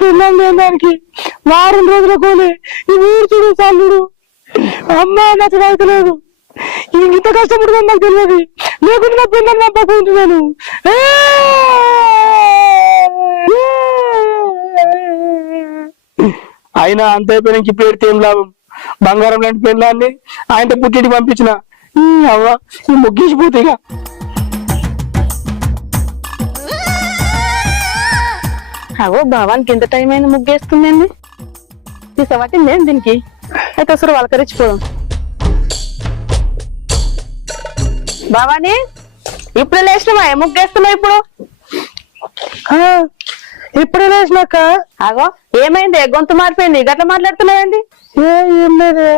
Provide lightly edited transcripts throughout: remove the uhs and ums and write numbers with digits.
పిల్లం లేని దానికి వారం రోజుల కోలే ఈ ఊడ్చుడు చల్లుడు అమ్మ నచ్చడం అవుతలేదు. ఇంత కష్టపడుతుంది నాకు తెలియదు. లేకుంటే నా పిల్లల్ని పంపకుంటున్నాను. అయినా అంత అయిపోయినాక ఇప్పుడు పెడితే ఏం లాభం? బంగారం లాంటి పిల్లల్ని ఆయనతో పుట్టింటికి పంపించిన అవ్వ ఈ ముగ్గేసిపోతే ఇక. అవో భావానికి ఎంత టైం అయింది ముగ్గేస్తుందండి. తీసవట్టిందేం దీనికి అయితే అసలు వాళ్ళకరిచిపోదాం. భావాని ఇప్పుడు లేచినవా? ముగ్గేస్తున్నావు ఇప్పుడు? ఇప్పుడే లేచినాక. అగో ఏమైంది? గొంతు మారిపోయింది, గట్ల మాట్లాడుతున్నావేంది? ఏం లేదే,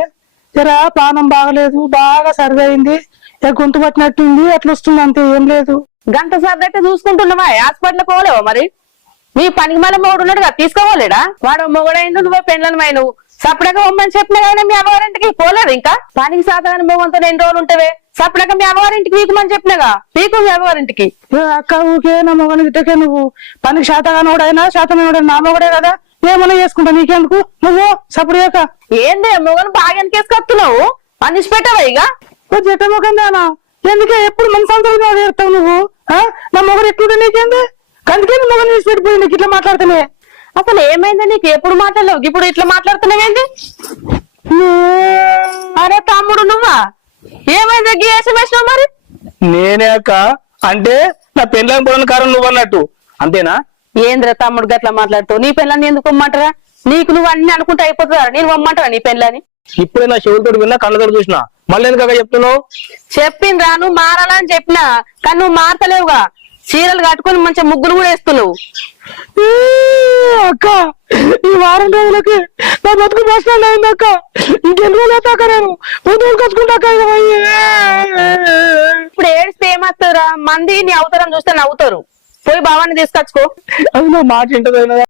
జరా పానం బాగలేదు, బాగా సరిదైంది, గొంతు పట్టినట్టుంది, అట్లా వస్తుంది అంతే, ఏం లేదు. గంట సర్దట్టే చూసుకుంటున్నావా? హాస్పిటల్ పోలేవా? మరి మీ పనికి మళ్ళీ మొగుడు ఉన్నాడుగా, తీసుకోవాలేడా? వాడు మొగుడైండు, నువ్వు పెండ్లని నువ్వు సపడగా ఉమ్మని చెప్పిన కానీ మీ అమ్మగారింటికి పోలేదు. ఇంకా పనికి సాధగాని మొగంతో ఎన్ని రోజులు ఉంటవే? సపడగా మీ అమ్మగారింటికి వీకమని చెప్పినగా, పీకు మీ అమ్మగారింటికి. అక్క ఊకే నా మొగని ఇట్టకే, నువ్వు పనికి శాతగానోడైనా శాతమైనోడైనా నా మొగడే కదా, ఏమన్నా చేసుకుంటా, నీకెందుకు? నువ్వు సపడేక ఏందే మొగను బాగా వెనకేసుకొస్తున్నావు? మనిషి పెట్టవా ఇక? జట్ట మొగం దానా? ఎందుకే ఎప్పుడు మన సంవత్సరం ఏడతావు నువ్వు? నా మొగడు ఎట్లుంటే నీకేంది? అందుకే మొగని తీసి పెట్టిపోయి నీకు ఇట్లా మాట్లాడుతున్నావే. అసలు ఏమైంది నీకు? ఎప్పుడు మాట్లాడలేవు, ఇప్పుడు ఇట్లా మాట్లాడుతున్నావేంది? అరే తమ్ముడు నువ్వా? ఏమైంది ఎస్ఎంఎస్ మరి? నేనే అక్క, అంటే నా పెళ్ళని పోయిన కారణం నువ్వు అన్నట్టు అంతేనా? ఏంద్ర తమ్ముడు గట్లా మాట్లాడుతావు? నీ పెళ్ళని ఎందుకు పొమ్మంటారా? నీకు నువ్వు అన్ని అనుకుంటే అయిపోతుందా? నేను పొమ్మంటారా నీ పెళ్ళని? ఇప్పుడే నా చెవులతో విన్నా, కళ్ళతో చూసినా, మళ్ళీ ఎందుకు చెప్తున్నావు? చెప్పిండ్రా, నువ్వు మారాలా అని చెప్పినా, కానీ నువ్వు మారతలేవుగా. చీరలు కట్టుకుని మంచిగా ముగ్గులు కూడా వేస్తున్నావు. అక్క ఈ వారం రోజులకి నా బతుకు బస్టాండ్ అయింది అక్క. ఇంకెన్ని రోజులు అవుతాక నేను పొద్దులు కచ్చుకుంటాక. ఇప్పుడు ఏడిస్తే ఏమవుతారా? మంది నీ అవతారం చూస్తే నవ్వుతారు. పోయి భావాన్ని తీసుకొచ్చుకో. అది నా మాట ఇంటదైనా